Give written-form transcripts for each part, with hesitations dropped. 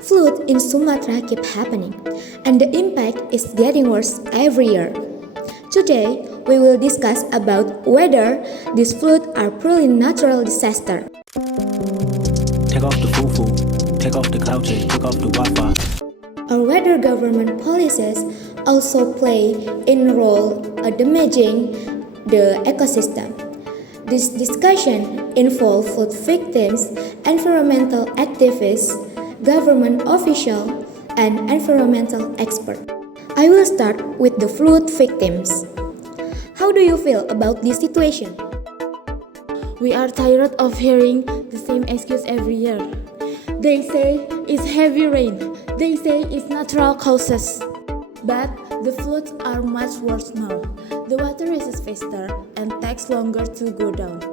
Flood in Sumatra keep happening, and the impact is getting worse every year. Today, we will discuss about whether these floods are purely natural disaster. Take off the foo-foo, take off the cloud chase, take off the Wi-Fi. Or whether government policies also play in role damaging the ecosystem. This discussion involves flood victims, environmental activists, government officials, and environmental experts. I will start with the flood victims. How do you feel about this situation? We are tired of hearing the same excuse every year. They say it's heavy rain. They say it's natural causes. But the floods are much worse now. The water rises faster and takes longer to go down.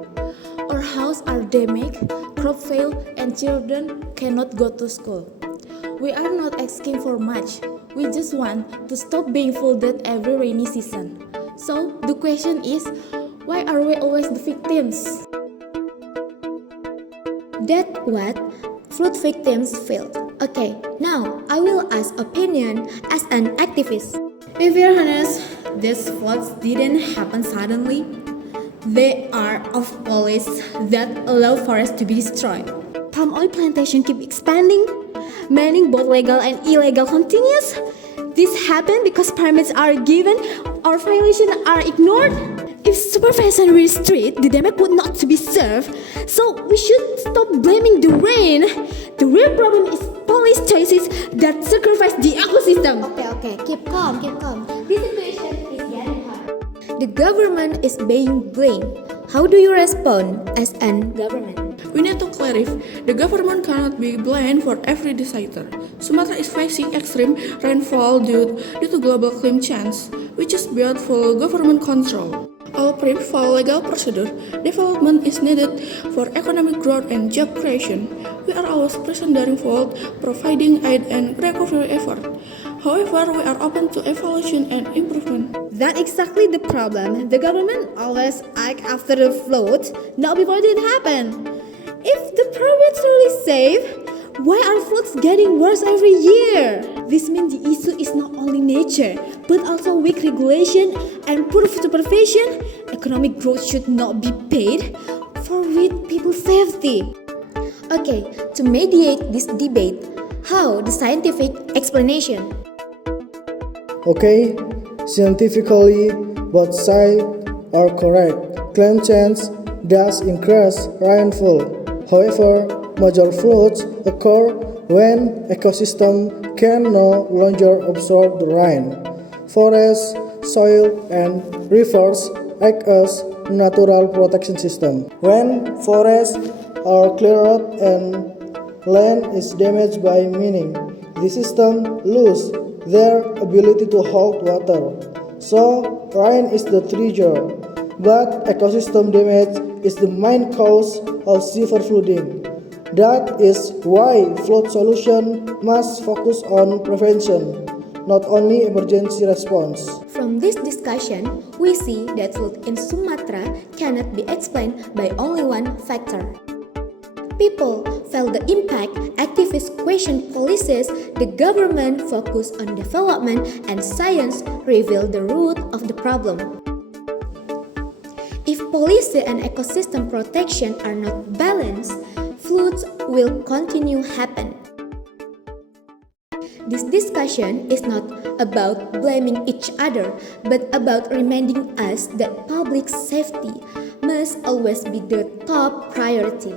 Our houses are damaged, crops fail, and children cannot go to school. We are not asking for much. We just want to stop being flooded every rainy season. So the question is, why are we always the victims? That's what flood victims feel. Okay, now I will ask opinion as an activist. If we're honest, these floods didn't happen suddenly. They are of policies that allow forests to be destroyed. Palm oil plantation keep expanding. Mining, both legal and illegal, continues. This happened because permits are given or violations are ignored. If supervision were strict, the damage would not be served. So we should stop blaming the rain. The real problem is police choices that sacrifice the ecosystem. Okay, keep calm. This situation is getting hard. The government is being blamed. How do you respond as an government? We need to clarify, the government cannot be blamed for every disaster. Sumatra is facing extreme rainfall due to global climate change, which is beyond full government control. All for legal procedure, development is needed for economic growth and job creation. We are always present during flood, providing aid and recovery effort. However, we are open to evaluation and improvement. That's exactly the problem. The government always act after the flood, not before it happened. If the problem is really safe, why are floods getting worse every year? This means the issue is not only nature, but also weak regulation and poor supervision. Economic growth should not be paid for with people's safety. Okay, to mediate this debate, how the scientific explanation? Okay, scientifically, both sides are correct. Climate change does increase rainfall. However, major floods occur when ecosystem can no longer absorb the rain. Forests, soil, and rivers act as natural protection system. When forests are cleared and land is damaged by mining, the system lose their ability to hold water. So, rain is the trigger, but ecosystem damage is the main cause of severe flooding. That is why flood solution must focus on prevention, not only emergency response. From this discussion, we see that flood in Sumatra cannot be explained by only one factor. People felt the impact, activists question policies, the government focused on development, and science revealed the root of the problem. If policy and ecosystem protection are not balanced, floods will continue happen. This discussion is not about blaming each other, but about reminding us that public safety must always be the top priority.